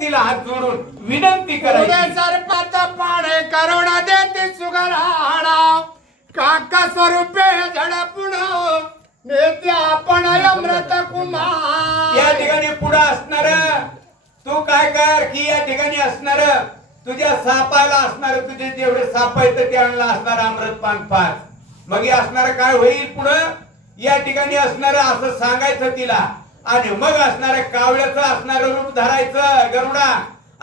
तिला हात जोडून विनंती करायची. सर्पाचा पाणे करुण देते सुगराणा काका स्वरूपे झडपुण नेते आपण अमृत कुमार. या ठिकाणी पुढे असणार तू काय कर की या ठिकाणी असणार तुझ्या सापाला असणार तुझे जेवढे साप आहेत ते आणला असणार अमृतपान 5. मग हे असणार काय होईल पुढं या ठिकाणी असणार असं सांगायचं तिला आणि मग असणार कावळ्याचं असणार रूप धरायचं गरुडा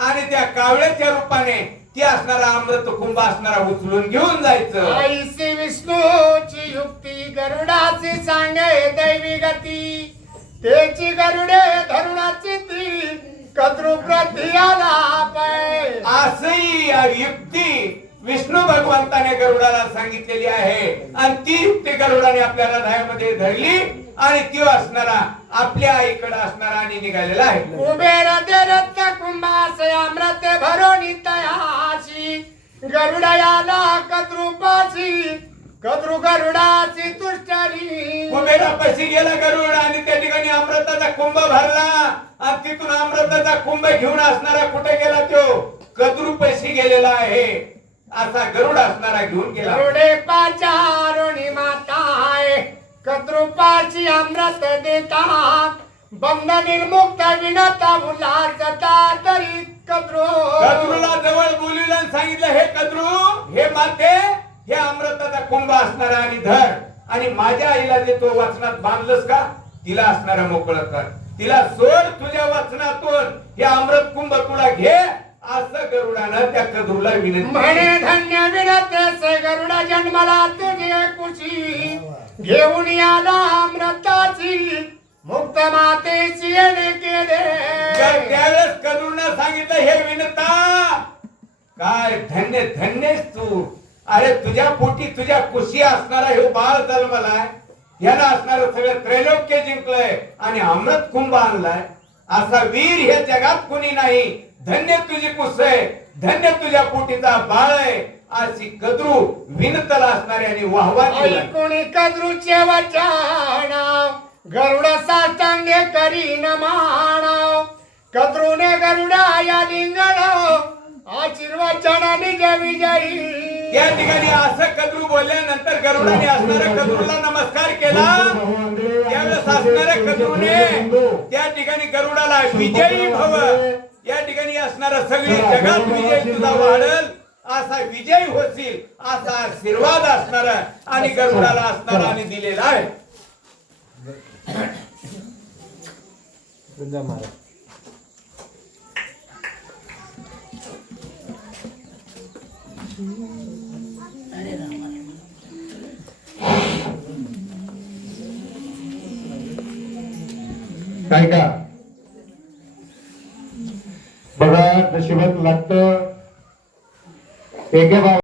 आणि त्या कावळ्याच्या रूपाने ती असणारा अमृत कुंभ असणारा उचलून घेऊन जायचं. ऐसी विष्णूची युक्ती गरुडाची सांगे दैवी गती त्याची गरुडे धरुणाची ती कद्रू प्रतियाला पाय. असही युक्ती विष्णू भगवंताने गरुडाला सांगितलेली आहे आणि ती युक्ती गरुडाने आपल्या हृदयामध्ये धरली आणि ती असणारा आपल्या आईकडे असणारा आणि निघालेला आहे. कुबेर दे रत्न कुंभासे अमृत भरोनी तयाशी गरुडयाला कद्रूपाची कद्रू गरुडाची तुष्टली. कुबेरापाशी गेला गरुड आणि त्या ठिकाणी अमृताचा कुंभ भरला आणि तिथून अमृताचा कुंभ घेऊन असणारा कुठे गेला तो कद्रूपाशी गेलेला आहे. असा गरुड असणारा घेऊन गेला. गरुडे पाचारुणी माताय कद्रूपाची अमृत देता बंध निर्मुक्त विनता मुलाचता तरी कद्रूला जवळ बोलविलं आणि सांगितलं हे कद्रू हे माते हे अमृताचा कुंभ असणारा आणि धर आणि माझ्या आईला जे तो वचनात बांधलंस का तिला असणारा मोकळं कर तिला सोड तुझ्या वचनातून हे अमृत कुंभ तुला घे असं गरुडानं त्या कद्रूला विनंती म्हणे धन्य विनते गरुडा जन्माला तुझे कुशी घेऊन याला अमृताची मुक्त मातेची येणे केले. त्यावेळेस कद्रूनं सांगितलं हे विनता काय धन्य धन्यस तू अरे तुझ्या पोटी तुझ्या कुशी असणारा हे बाळ जन्मलाय यानं असणारं सगळं त्रैलोक्य जिंकलंय आणि अमृत कुंभ आणलाय असा वीर हे जगात कुणी नाही. धन्य तुझी कुस आहे धन्य तुझ्या पोटीचा बाळ आहे अशी कद्रू विनतला असणारी आणि वाहवा कोणी कद्रूचे वचन गरुड साष्टांगे करीन माण कद्रूने गरुडा या लिंगण आशीर्वचन निज विजयी. त्या ठिकाणी असं कद्रू बोलल्यानंतर गरुडाने असणाऱ्या कद्रूला नमस्कार केला. त्यावेळेस असणाऱ्या कद्रूने त्या ठिकाणी गरुडाला विजयी भव या ठिकाणी असणारा सगळी जगात विजय तुझा वाढल असा विजय होतील असा आशीर्वाद असणारा आणि गरुडाला असणारा आणि दिलेला आहे. काय का बघा नशिबात लागतं एके